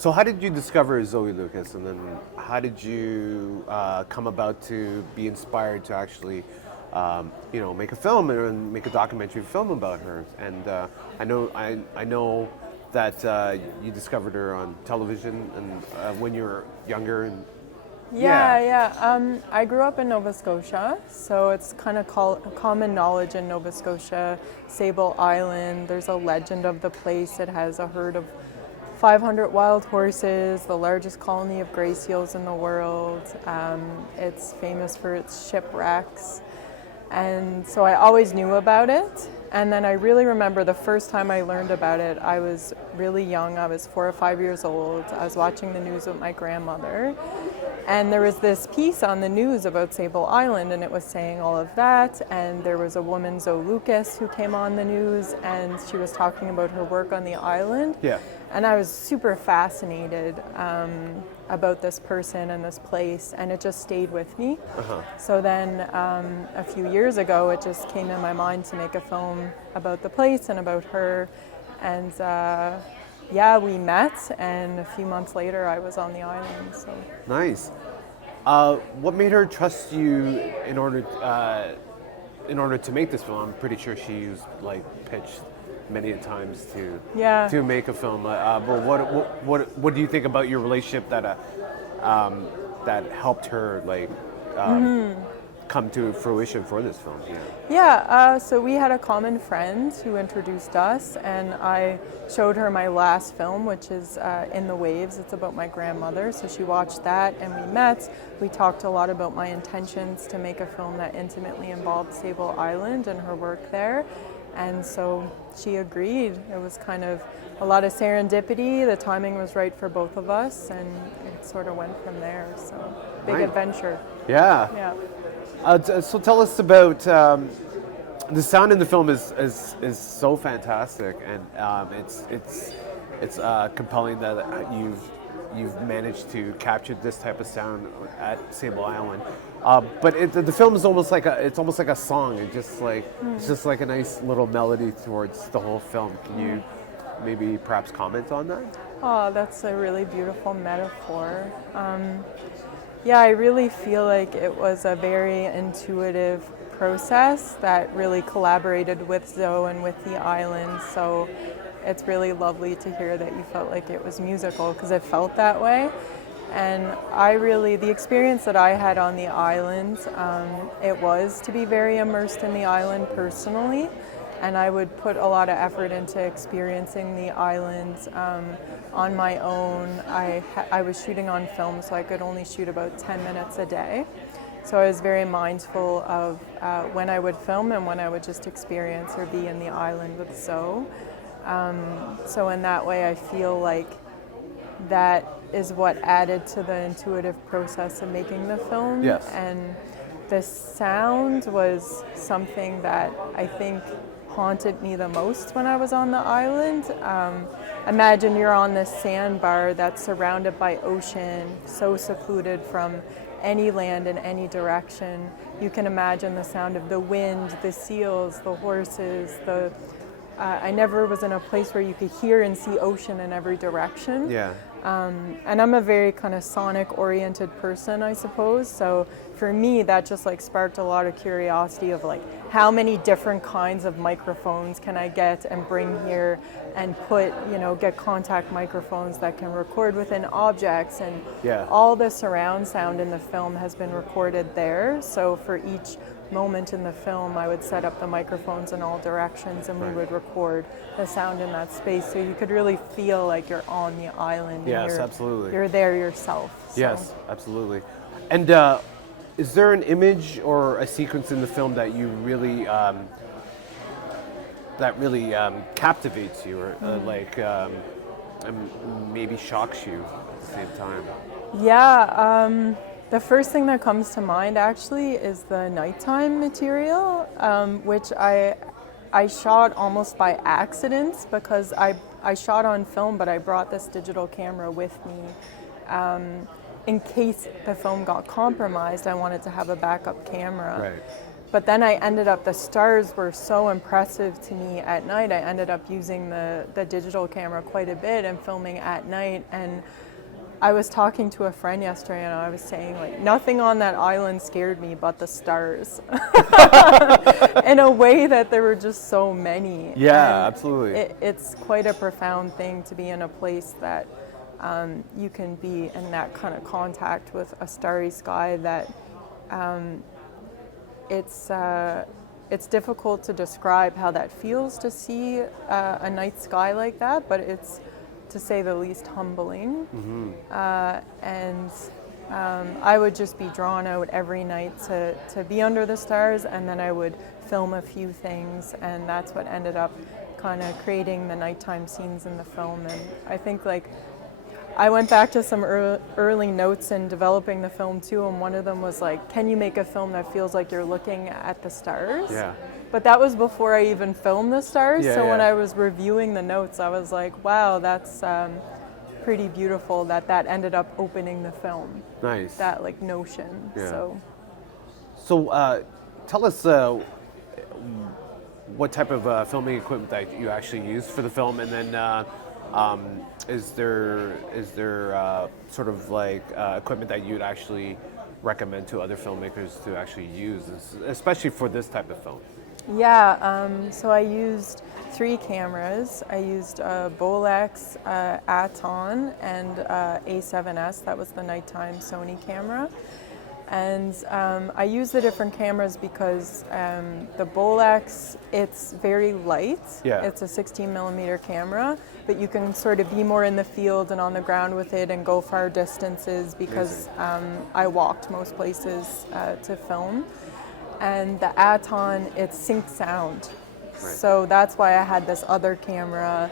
So how did you discover Zoe Lucas, and then how did you come about to be inspired to actually, make a film and make a documentary film about her? And I know that you discovered her on television and when you were younger. And I grew up in Nova Scotia, so it's kind of common knowledge in Nova Scotia. Sable Island, there's a legend of the place. It has a herd of 500 wild horses, the largest colony of gray seals in the world. It's famous for its shipwrecks. And so I always knew about it. And then I really remember the first time I learned about it, I was really young. I was 4 or 5 years old. I was watching the news with my grandmother. And there was this piece on the news about Sable Island, and it was saying all of that. And there was a woman, Zoe Lucas, who came on the news, and she was talking about her work on the island. Yeah. And I was super fascinated about this person and this place, and it just stayed with me. So then a few years ago, it just came in my mind to make a film about the place and about her. And we met, and a few months later, I was on the island. So nice. What made her trust you in order to make this film? I'm pretty sure she was pitched many times to make a film. But what do you think about your relationship that helped her come to fruition for this film? So we had a common friend who introduced us, and I showed her my last film, which is In the Waves. It's about my grandmother. So she watched that, and we met. We talked a lot about my intentions to make a film that intimately involved Sable Island and her work there. And so she agreed. It was kind of a lot of serendipity. The timing was right for both of us, and it sort of went from there. So big adventure. Yeah. So tell us about the sound in the film is so fantastic, and it's compelling that you've managed to capture this type of sound at Sable Island. But the film is almost like a song. It's just like a nice little melody towards the whole film. Can you maybe perhaps comment on that? Oh, that's a really beautiful metaphor. I really feel like it was a very intuitive process that really collaborated with Zoe and with the island. So it's really lovely to hear that you felt like it was musical, because it felt that way. And the experience that I had on the island, it was to be very immersed in the island personally. And I would put a lot of effort into experiencing the island on my own. I was shooting on film, so I could only shoot about 10 minutes a day. So I was very mindful of when I would film and when I would just experience or be in the island with Zoe. So in that way, I feel like that is what added to the intuitive process of making the film. Yes. And the sound was something that I think haunted me the most when I was on the island. Imagine you're on this sandbar that's surrounded by ocean, so secluded from any land in any direction. You can imagine the sound of the wind, the seals, the horses, I never was in a place where you could hear and see ocean in every direction. Yeah. And I'm a very kind of sonic-oriented person, I suppose. So for me, that just sparked a lot of curiosity of how many different kinds of microphones can I get and bring here and get contact microphones that can record within objects. And all the surround sound in the film has been recorded there. So for each moment in the film, I would set up the microphones in all directions, and we would record the sound in that space, so you could really feel like you're on the island. Yes, absolutely. You're there yourself. So. Yes, absolutely. And is there an image or a sequence in the film that you really captivates you, or maybe shocks you at the same time? Yeah. The first thing that comes to mind actually is the nighttime material, which I shot almost by accident, because I shot on film, but I brought this digital camera with me. In case the film got compromised, I wanted to have a backup camera. Right. But then I ended up, the stars were so impressive to me at night. I ended up using the digital camera quite a bit and filming at night. And I was talking to a friend yesterday and I was saying, like, nothing on that island scared me but the stars. In a way that there were just so many. Yeah, And absolutely. it's quite a profound thing to be in a place that you can be in that kind of contact with a starry sky that it's difficult to describe how that feels to see a night sky like that, but it's, to say the least, humbling. And I would just be drawn out every night to be under the stars, and then I would film a few things, and that's what ended up kind of creating the nighttime scenes in the film. And I think, like, I went back to some early notes in developing the film too, and one of them was like, can you make a film that feels like you're looking at the stars? Yeah. But that was before I even filmed the stars, Yeah, so when yeah. I was reviewing the notes, I was like, wow, that's pretty beautiful that ended up opening the film. Nice. That, like, notion. Yeah. So tell us what type of filming equipment that you actually used for the film, and then is there sort of like equipment that you'd actually recommend to other filmmakers to actually use, especially for this type of film? Yeah, so I used 3 cameras. I used a Bolex, Aton, and A7S. That was the nighttime Sony camera. And I use the different cameras because the Bolex, it's very light. Yeah. It's a 16 millimeter camera, but you can sort of be more in the field and on the ground with it and go far distances because I walked most places to film. And the Aton, it's sync sound. Right. So that's why I had this other camera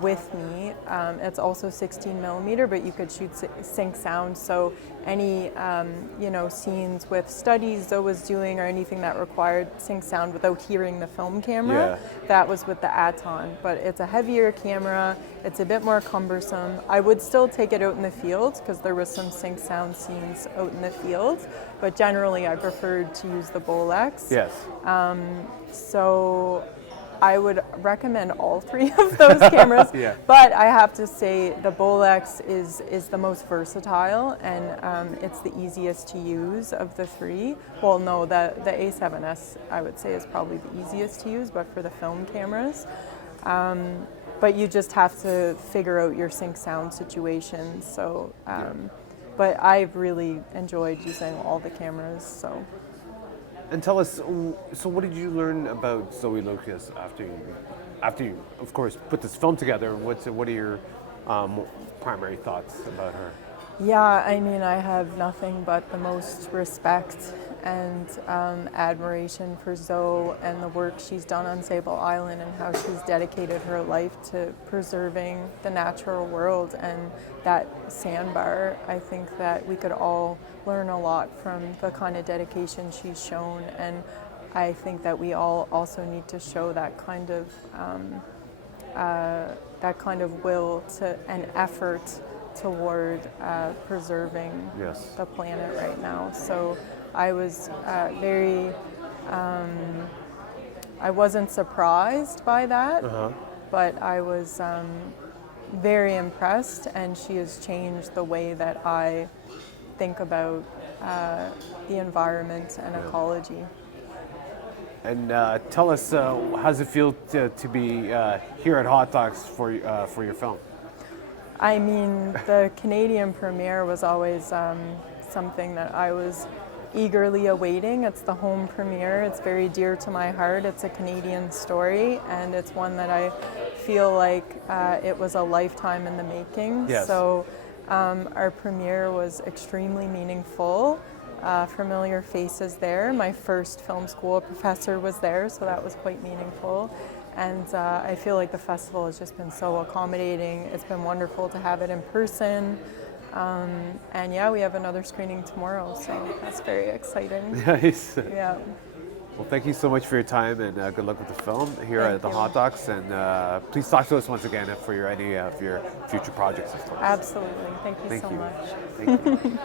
with me. It's also 16 millimeter, but you could shoot sync sound. So any scenes with studies Zoe was doing or anything that required sync sound without hearing the film camera, that was with the Aton. But it's a heavier camera. It's a bit more cumbersome. I would still take it out in the field because there was some sync sound scenes out in the field. But generally, I preferred to use the Bolex. Yes. So I would recommend all 3 of those cameras, Yeah. but I have to say the Bolex is the most versatile, and it's the easiest to use of the 3. Well, no, the A7S I would say is probably the easiest to use, but for the film cameras. But you just have to figure out your sync sound situation. So, but I've really enjoyed using all the cameras. So. And tell us, so what did you learn about Zoe Lucas after you, of course, put this film together? What are your primary thoughts about her? Yeah, I mean, I have nothing but the most respect and admiration for Zoe and the work she's done on Sable Island and how she's dedicated her life to preserving the natural world and that sandbar. I think that we could all learn a lot from the kind of dedication she's shown, and I think that we all also need to show that kind of will to and effort toward preserving the planet right now. So I was I wasn't surprised by that, but I was very impressed, and she has changed the way that I think about the environment and ecology. And tell us, how does it feel to be here at Hot Docs for your film? I mean, the Canadian premiere was always something that I was eagerly awaiting. It's the home premiere. It's very dear to my heart. It's a Canadian story, and it's one that I feel like it was a lifetime in the making. Yes. So our premiere was extremely meaningful. Familiar faces there. My first film school professor was there, so that was quite meaningful. And I feel like the festival has just been so accommodating. It's been wonderful to have it in person. And yeah, we have another screening tomorrow, so that's very exciting. Nice. Yeah. Well, thank you so much for your time, and good luck with the film here Thank at the you. Hot Docs. And please talk to us once again for any of your future projects, of course. Absolutely. Thank you Thank so you. much. Thank you.